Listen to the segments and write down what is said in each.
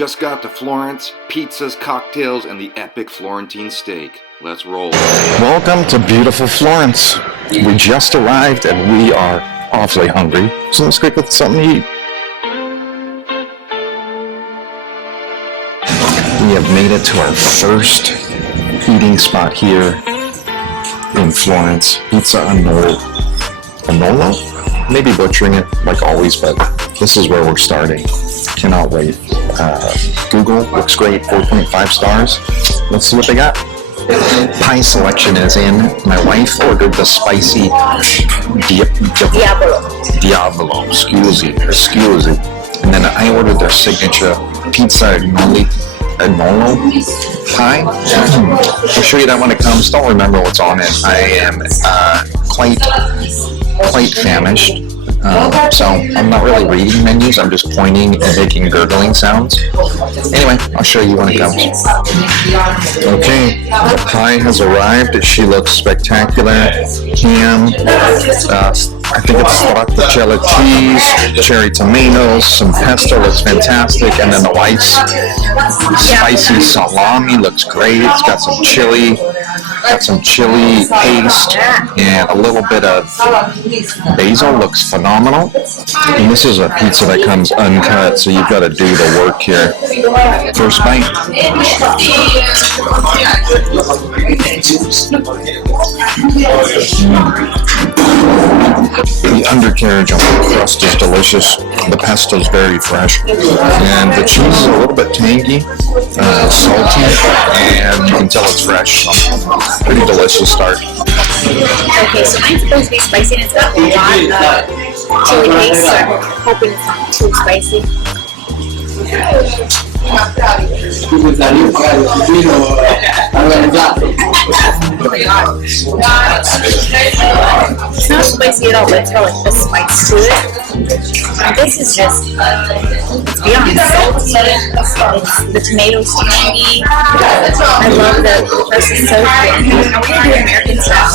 Just got to Florence, pizzas, cocktails, and the epic Florentine steak. Let's roll. Welcome to beautiful Florence. We just arrived and we are awfully hungry, so let's quick get something to eat. We have made it to our first eating spot here in Florence. Pizzagnolo. Maybe butchering it like always, but this is where we're starting. Cannot wait. Google looks great, 4.5 stars. Let's see what they got. Pie selection is in. My wife ordered the spicy Diavolo. Excuse me. And then I ordered their signature Pizzagnolo pie. I'll show you that when it comes. Don't remember what's on it. I am quite famished. So I'm not really reading menus, I'm just pointing and making gurgling sounds. Anyway, I'll show you when it comes. Okay, the pie has arrived. She looks spectacular. Ham, I think it's stracciatella cheese, cherry tomatoes, some pesto looks fantastic, and then the wife's spicy salami looks great. It's got some chili paste, and a little bit of basil. Looks phenomenal. And this is a pizza that comes uncut, so you've got to do the work here. First bite. The undercarriage on the crust is delicious. The pesto is very fresh, and the cheese is a little bit tangy, salty, and you can tell it's fresh. Pretty delicious start. Okay, so mine's supposed to be spicy and it's got a lot of chili paste, so I'm hoping it's not too spicy. It's not spicy at all, but it's got like the spice to it. And this is just, it's beyond salty. The tomatoes tangy. I love the crust is so thin. I want to do American style.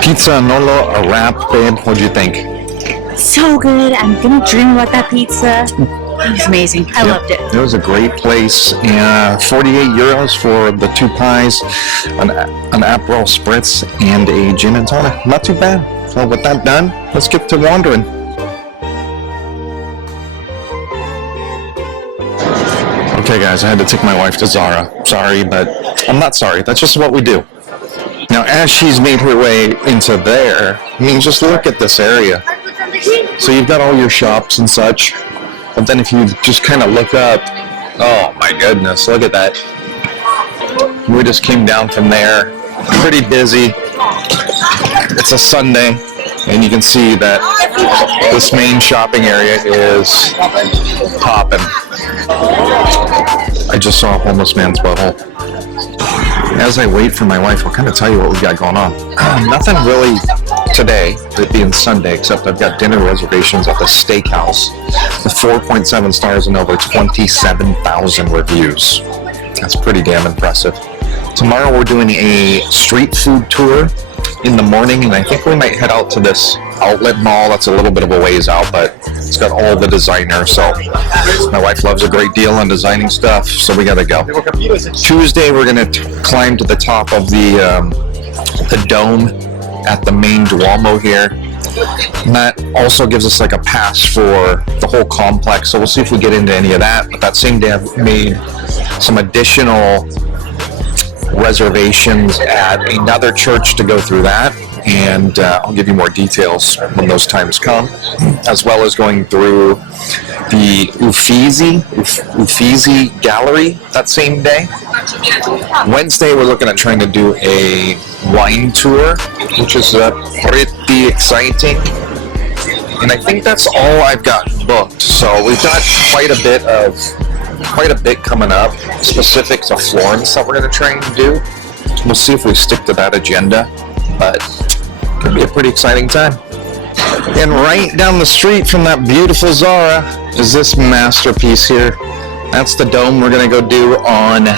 Pizzagnolo, a wrap, babe. What do you think? So good. I'm gonna dream about that pizza. It was amazing. I loved it. It was a great place. 48 euros for the two pies, an Aperol Spritz, and a gin and tonic. Not too bad. So with that done, let's get to wandering. Okay guys, I had to take my wife to Zara. Sorry, but I'm not sorry. That's just what we do. Now, as she's made her way into there, I mean, just look at this area. So you've got all your shops and such, but then if you just kind of look up, oh my goodness, look at that. We just came down from there, pretty busy. It's a Sunday, and you can see that this main shopping area is popping. I just saw a homeless man's butthole. As I wait for my wife, I'll kind of tell you what we got going on. Nothing really today, it being Sunday, except I've got dinner reservations at the steakhouse with 4.7 stars and over 27,000 reviews. That's pretty damn impressive. Tomorrow we're doing a street food tour in the morning, and I think we might head out to this outlet mall that's a little bit of a ways out, but it's got all the designers, so my wife loves a great deal on designing stuff, so we gotta go. Tuesday we're gonna climb to the top of the dome at the main Duomo here, and that also gives us like a pass for the whole complex, so we'll see if we get into any of that. But that same day I've made some additional reservations at another church to go through that, and I'll give you more details when those times come, as well as going through the Uffizi Gallery that same day. Wednesday we're looking at trying to do a wine tour, which is pretty exciting, and I think that's all I've got booked. So we've got quite a bit coming up specific to Florence that we're going to try and do. We'll see if we stick to that agenda, but it could be a pretty exciting time. And right down the street from that beautiful Zara is this masterpiece here. That's the dome we're going to go do on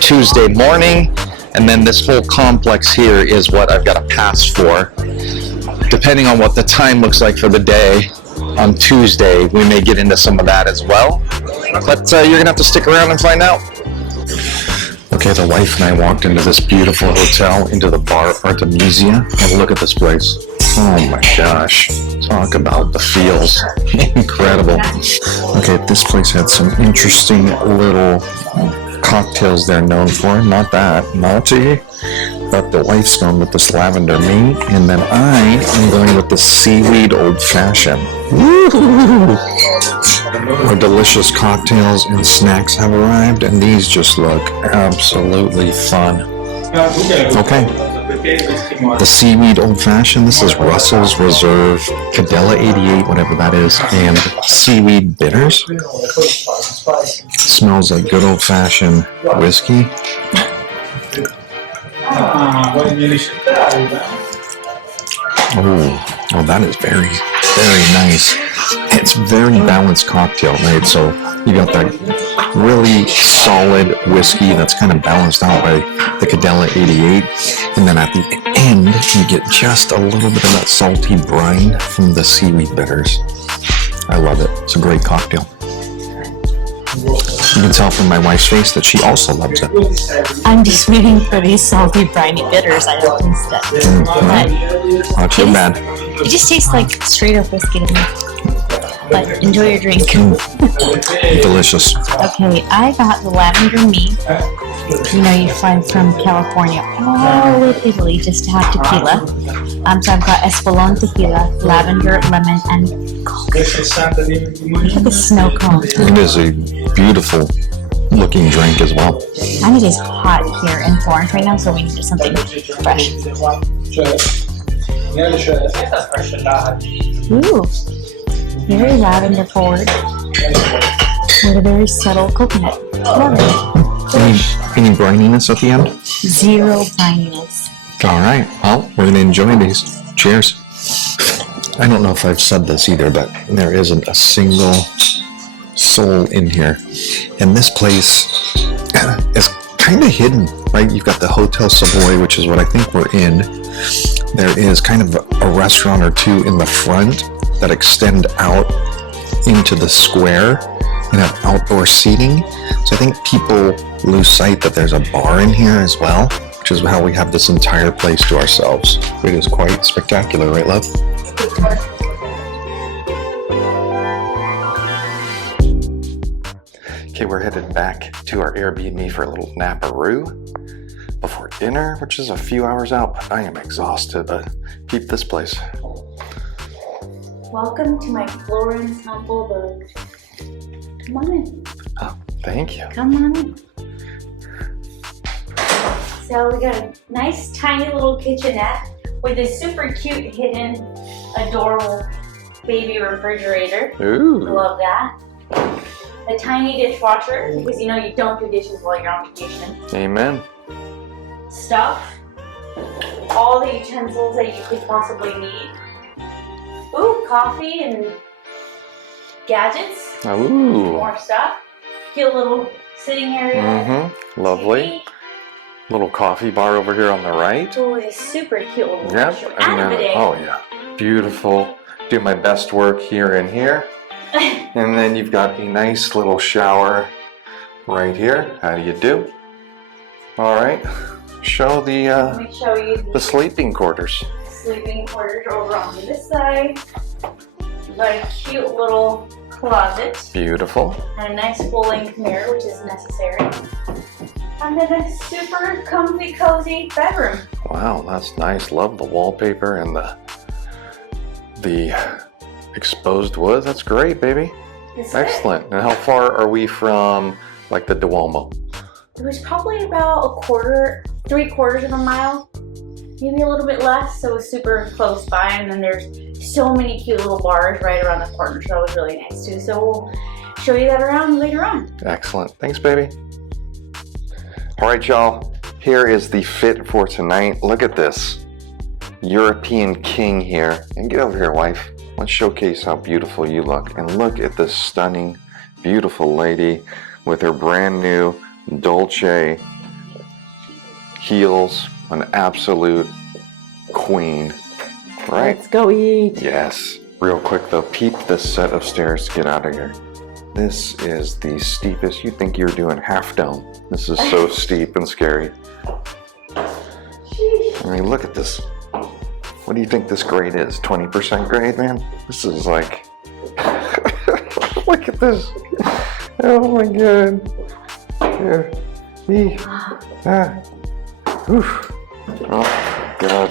Tuesday morning, and then this whole complex here is what I've got a pass for. depending on what the time looks like for the day on Tuesday, we may get into some of that as well. But you're going to have to stick around and find out. Okay, the wife and I walked into this beautiful hotel, into the Bar Artemisia, and look at this place. Oh my gosh. Talk about the feels. Incredible. Okay, this place had some interesting little cocktails they're known for. Not that, naughty. But the wife's going with this lavender mint, and then I am going with the seaweed old fashioned. Woo! Our delicious cocktails and snacks have arrived, and these just look absolutely fun. Okay. The seaweed old fashioned. This is Russell's Reserve, Cadella 88, whatever that is, and seaweed bitters. Smells like good old fashioned whiskey. Oh, that is very, very nice. It's very balanced cocktail, right? So you got that really solid whiskey that's kind of balanced out by the Cadella 88. And then at the end, you get just a little bit of that salty brine from the seaweed bitters. I love it. It's a great cocktail. You can tell from my wife's face that she also loves it. I'm just waiting for these salty, briny bitters. I don't taste that. But not too bad. It just tastes like straight up whiskey to me. But enjoy your drink. Delicious. Okay, I got the lavender mead. You know, you find from California all of Italy just to have tequila. So I've got Espolón tequila, lavender, lemon, and coke. Look at the snow cone. It is a beautiful looking drink as well. And it is hot here in Florence right now, so we need something fresh. Ooh, very lavender forward with a very subtle coconut. Love it. Any brininess at the end? Zero brininess. All right. Well, we're going to enjoy these. Cheers. I don't know if I've said this either, but there isn't a single soul in here. And this place is kind of hidden, right? You've got the Hotel Savoy, which is what I think we're in. There is kind of a restaurant or two in the front that extend out into the square and have outdoor seating. So I think people lose sight that there's a bar in here as well, which is how we have this entire place to ourselves. It is quite spectacular, right, love? Okay, we're headed back to our Airbnb for a little naparoo before dinner, which is a few hours out, but I am exhausted, but keep this place. Welcome to my Florence humble abode. Come on in. Oh, thank you. Come on in. So we got a nice tiny little kitchenette with a super cute hidden adorable baby refrigerator. Ooh. Love that. A tiny dishwasher because you know you don't do dishes while you're on vacation. Amen. Stuff. All the utensils that you could possibly need. Ooh, coffee and gadgets. Ooh. More stuff. Cute little sitting area. Mm-hmm. Lovely. Little coffee bar over here on the right. Oh, it's super cute little Yep. restroom. And a bidet. Oh yeah. Beautiful. Do my best work here and here. And then you've got a nice little shower right here. How do you do? All right. Show Let me show you the sleeping quarters. sleeping quarters over on this side. You've got a cute little closet. Beautiful. And a nice full-length mirror, which is necessary. And then a super comfy, cozy bedroom. Wow, that's nice. Love the wallpaper and the exposed wood. That's great, baby. Excellent. And how far are we from like the Duomo? It was probably about 3/4 of a mile, maybe a little bit less, so it was super close by. And then there's so many cute little bars right around the corner, so that was really nice too. So we'll show you that around later on. Excellent. Thanks, baby. All right, y'all. Here is the fit for tonight. Look at this. European king here. And get over here, wife. Let's showcase how beautiful you look. And look at this stunning, beautiful lady with her brand new Dolce heels. An absolute queen. Right? Let's go eat. Yes. Real quick though, peep this set of stairs to get out of here. This is the steepest. You'd think you're doing Half Dome. This is so steep and scary. I mean, look at this. What do you think this grade is? 20% grade, man? This is like... Look at this. Oh my god. Here. Oof. Oh god.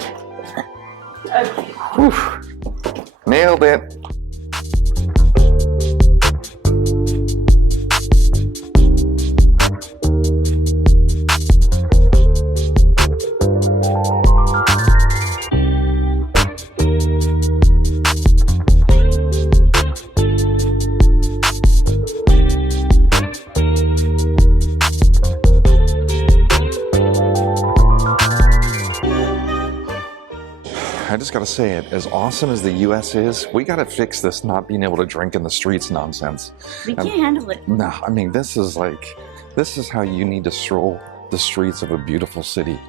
Oof. Nailed it. I just gotta say it, as awesome as the US is, we gotta fix this not being able to drink in the streets nonsense. We can't handle it. No, I mean, this is how you need to stroll the streets of a beautiful city.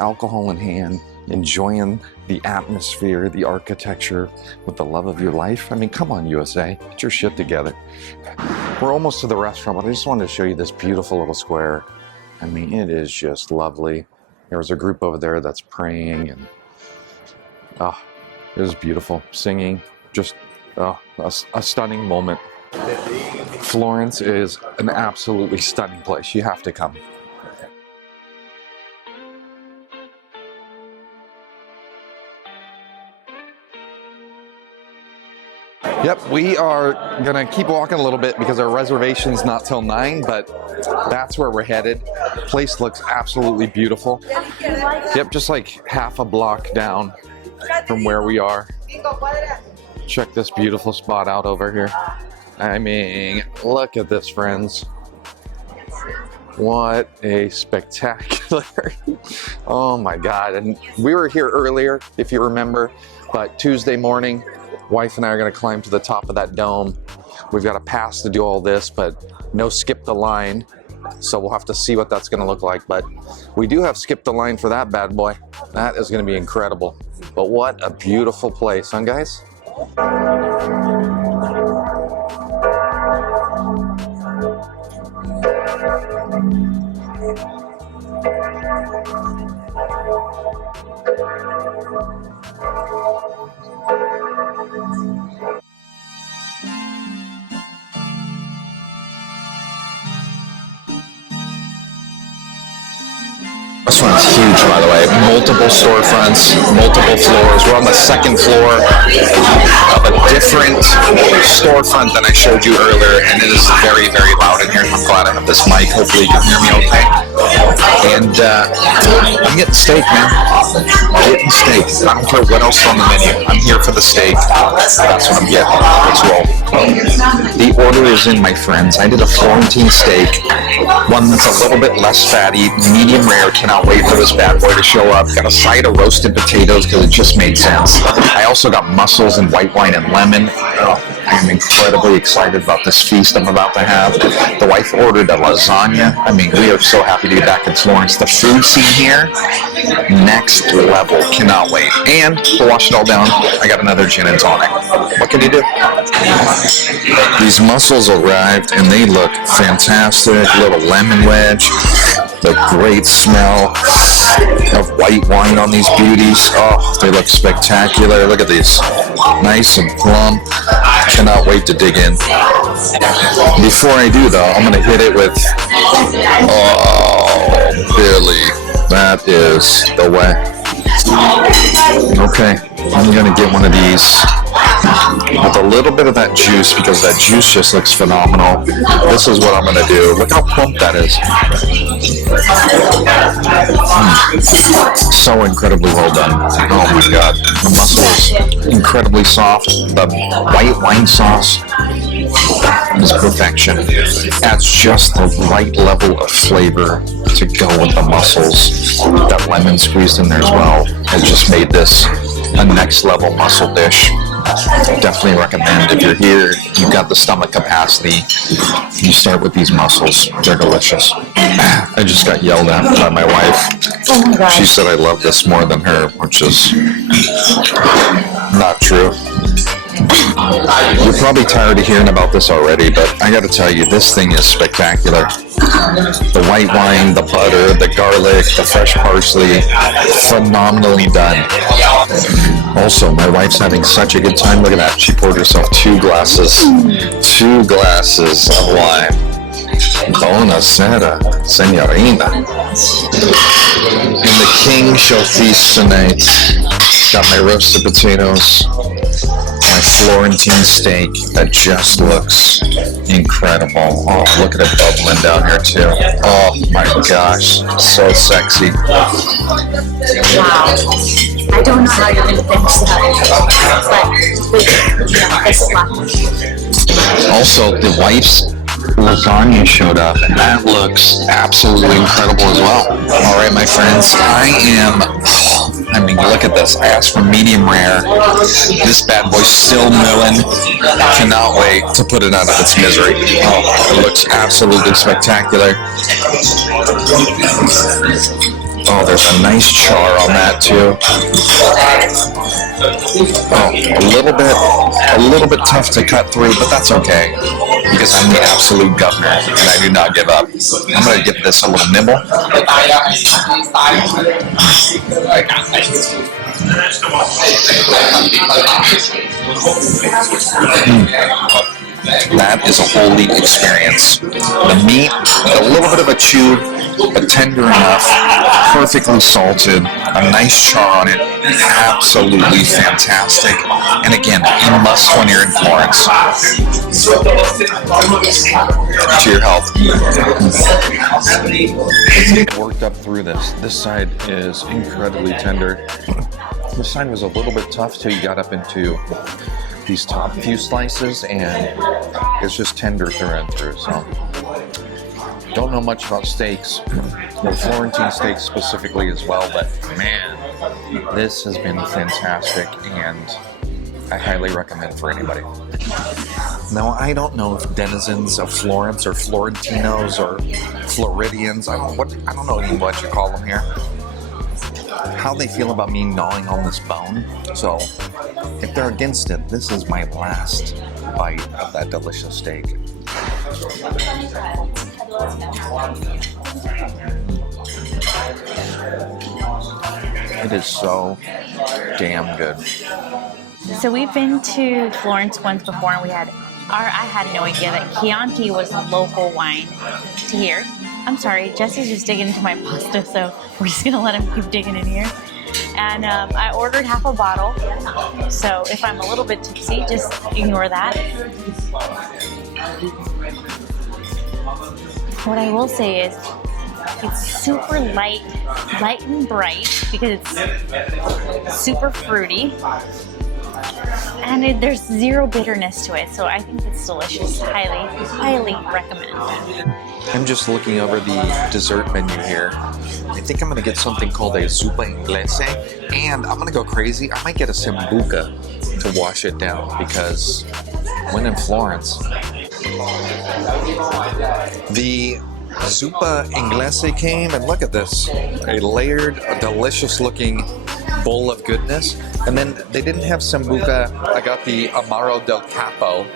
Alcohol in hand, enjoying the atmosphere, the architecture, with the love of your life. I mean, come on, USA, get your shit together. We're almost to the restaurant, but I just wanted to show you this beautiful little square. I mean, it is just lovely. There was a group over there that's praying, and it was beautiful. Singing, just a stunning moment. Florence is an absolutely stunning place. You have to come. Yep, we are gonna keep walking a little bit because our reservation's not till 9, but that's where we're headed. The place looks absolutely beautiful. Yep, just like half a block down from where we are. Check this beautiful spot out over here. I mean, look at this, friends. What a spectacular. Oh my God. And we were here earlier, if you remember, but Tuesday morning, wife and I are gonna climb to the top of that dome. We've got a pass to do all this, but no skip the line. So we'll have to see what that's gonna look like. But we do have skip the line for that bad boy. That is gonna be incredible. But what a beautiful place, huh guys? Restaurant's huge, by the way. Multiple storefronts, multiple floors. We're on the second floor of a different storefront than I showed you earlier, and it is very, very loud in here. I'm glad I have this mic. Hopefully you can hear me okay. And I'm getting steak, man. Getting steak. I don't care what else is on the menu. I'm here for the steak. That's what I'm getting. Let's roll. The order is in, my friends. I did a Florentine steak, one that's a little bit less fatty, medium rare. Cannot wait for this bad boy to show up. Got a side of roasted potatoes because it just made sense. I also got mussels and white wine and lemon. I'm incredibly excited about this feast I'm about to have. The wife ordered a lasagna. I mean, we are so happy to be back in Florence. The food scene here, next level. Cannot wait. And to wash it all down, I got another gin and tonic. What can you do? These mussels arrived and they look fantastic. Little lemon wedge. The great smell of white wine on these beauties. Oh, they look spectacular. Look at these. Nice and plump. Cannot wait to dig in. Before I do, though, I'm going to hit it with... Oh, Billy. That is the way. Okay, I'm going to get one of these with a little bit of that juice because that juice just looks phenomenal. This is what I'm going to do. Look how plump that is. So incredibly well done. Oh my God. The mussels, incredibly soft. The white wine sauce is perfection. Adds just the right level of flavor to go with the mussels. That lemon squeezed in there as well has just made this a next level mussel dish. Definitely recommend if you're here, you've got the stomach capacity, you start with these mussels. They're delicious. I just got yelled at by my wife. Oh my gosh. She said I love this more than her, which is Not true. You're probably tired of hearing about this already, but I gotta tell you, this thing is spectacular. The white wine, the butter, the garlic, the fresh parsley, phenomenally done. Also, my wife's having such a good time. Look at that. She poured herself 2 glasses of wine. Buonasera, signorina. And the king shall feast tonight. Got my roasted potatoes, my Florentine steak that just looks incredible. Oh, look at it bubbling down here too. Oh my gosh, so sexy. Wow. I don't know how you're going to finish that, but this is Also, the wife's lasagna showed up, and that looks absolutely incredible as well. All right, my friends, I mean, look at this. I asked for medium rare. This bad boy's still milling. Cannot wait to put it out of its misery. Oh, it looks absolutely spectacular. Oh, there's a nice char on that too. Oh, a little bit tough to cut through, but that's okay because I'm the absolute governor and I do not give up. I'm gonna give this a little nibble. That is a wholly experience. The meat, a little bit of a chew, but tender enough, perfectly salted, a nice char on it, absolutely fantastic. And again, you must when you're in Florence. To your health. Worked up through this. This side is incredibly tender. This side was a little bit tough till you got up into these top few slices, and it's just tender through and through. So, don't know much about steaks, or Florentine steaks specifically as well, but man, this has been fantastic, and I highly recommend for anybody. Now, I don't know if denizens of Florence or Florentinos or Floridians, I don't know even what you call them here, how they feel about me gnawing on this bone. So if they're against it, this is my last bite of that delicious steak. It is so damn good. So we've been to Florence once before, and I had no idea that Chianti was local wine to here. I'm sorry, Jesse's just digging into my pasta, so we're just gonna let him keep digging in here. And I ordered half a bottle, so if I'm a little bit tipsy, just ignore that. What I will say is, it's super light and bright because it's super fruity. And there's zero bitterness to it, so I think it's delicious. Highly recommend. I'm just looking over the dessert menu here. I think I'm gonna get something called a zuppa inglese, and I'm gonna go crazy. I might get a sambuca to wash it down because when in Florence, the zuppa inglese came, and look at this, a layered, delicious looking bowl of goodness. And then they didn't have sambuca. I got the Amaro del Capo.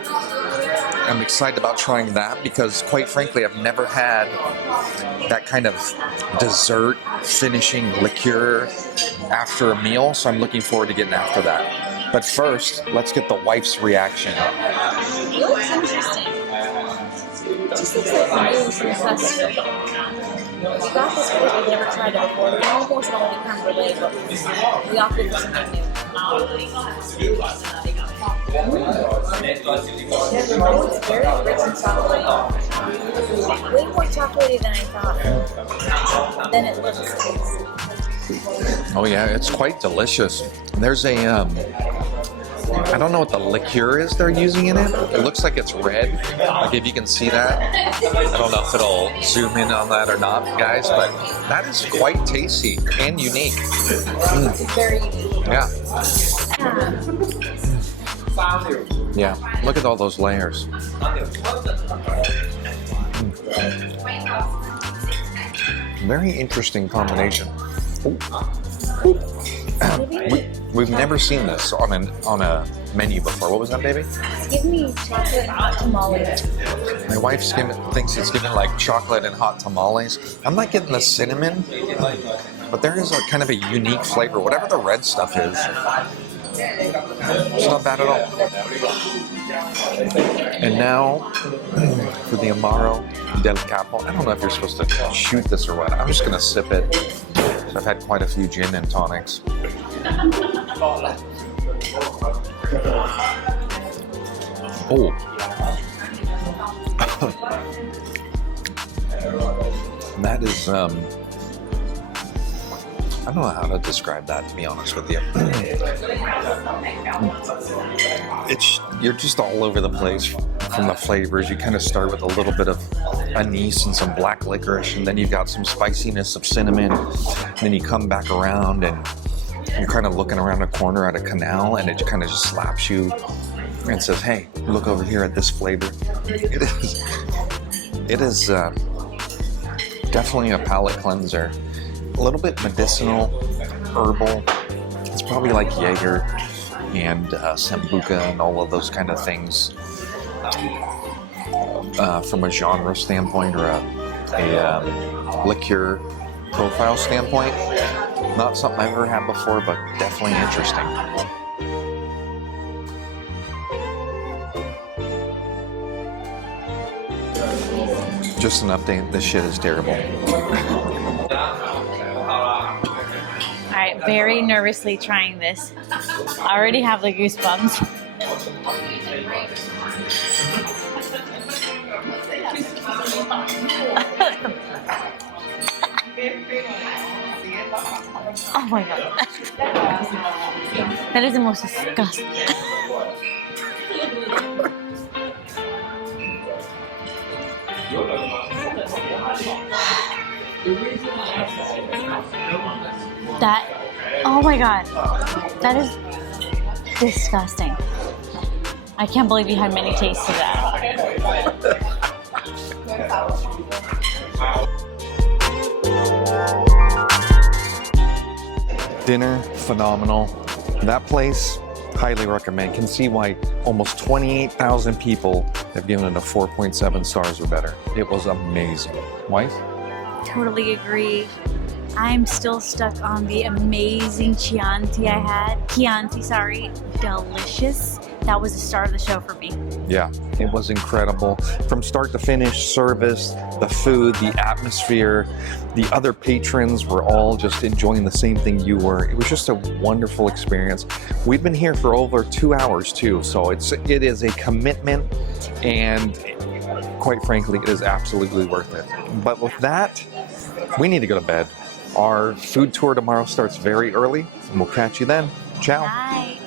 I'm excited about trying that because, quite frankly, I've never had that kind of dessert finishing liqueur after a meal, so I'm looking forward to getting after that. But first, let's get the wife's reaction. It looks interesting. It just looks like new from custard. We got this because we've never tried it before. We almost only creme brulee, but we opted for something new. It's very rich and chocolatey. Way more chocolatey than I thought. Then it looks. Oh yeah, it's quite delicious. There's a I don't know what the liqueur is they're using in it. It looks like it's red. Like if you can see that. I don't know if it'll zoom in on that or not, guys, but that is quite tasty and unique. It's very unique. Yeah. Yeah, look at all those layers. Very interesting combination. We've never seen this on a menu before. What was that, baby? Give me chocolate hot tamales. My wife thinks it's giving like chocolate and hot tamales. I'm not getting the cinnamon, but there is a kind of a unique flavor. Whatever the red stuff is, it's not bad at all. And now for the Amaro del Capo. I don't know if you're supposed to shoot this or what. I'm just gonna sip it. I've had quite a few gin and tonics. Oh. That is, I don't know how to describe that, to be honest with you. You're just all over the place from the flavors. You kind of start with a little bit of anise and some black licorice, and then you've got some spiciness of cinnamon, and then you come back around and you're kind of looking around a corner at a canal, and it kind of just slaps you and says, hey, look over here at this flavor. It is definitely a palate cleanser. A little bit medicinal, herbal. It's probably like Jaeger and Sambuca and all of those kind of things from a genre standpoint or a liqueur profile standpoint. Not something I've ever had before, but definitely interesting. Just an update, this shit is terrible. Alright, very nervously trying this. I already have the goosebumps. Oh my god. That is the most disgusting. That, oh my god, that is disgusting. I can't believe you had many tastes of that. Dinner, phenomenal. That place, highly recommend. Can see why almost 28,000 people have given it a 4.7 stars or better. It was amazing. Wife? Totally agree. I'm still stuck on the amazing Chianti I had. Chianti, sorry. Delicious. That was the star of the show for me. Yeah, it was incredible. From start to finish, service, the food, the atmosphere, the other patrons were all just enjoying the same thing you were. It was just a wonderful experience. We've been here for over 2 hours too, so it is a commitment, and quite frankly, it is absolutely worth it. But with that, we need to go to bed. Our food tour tomorrow starts very early, and we'll catch you then. Ciao. Bye.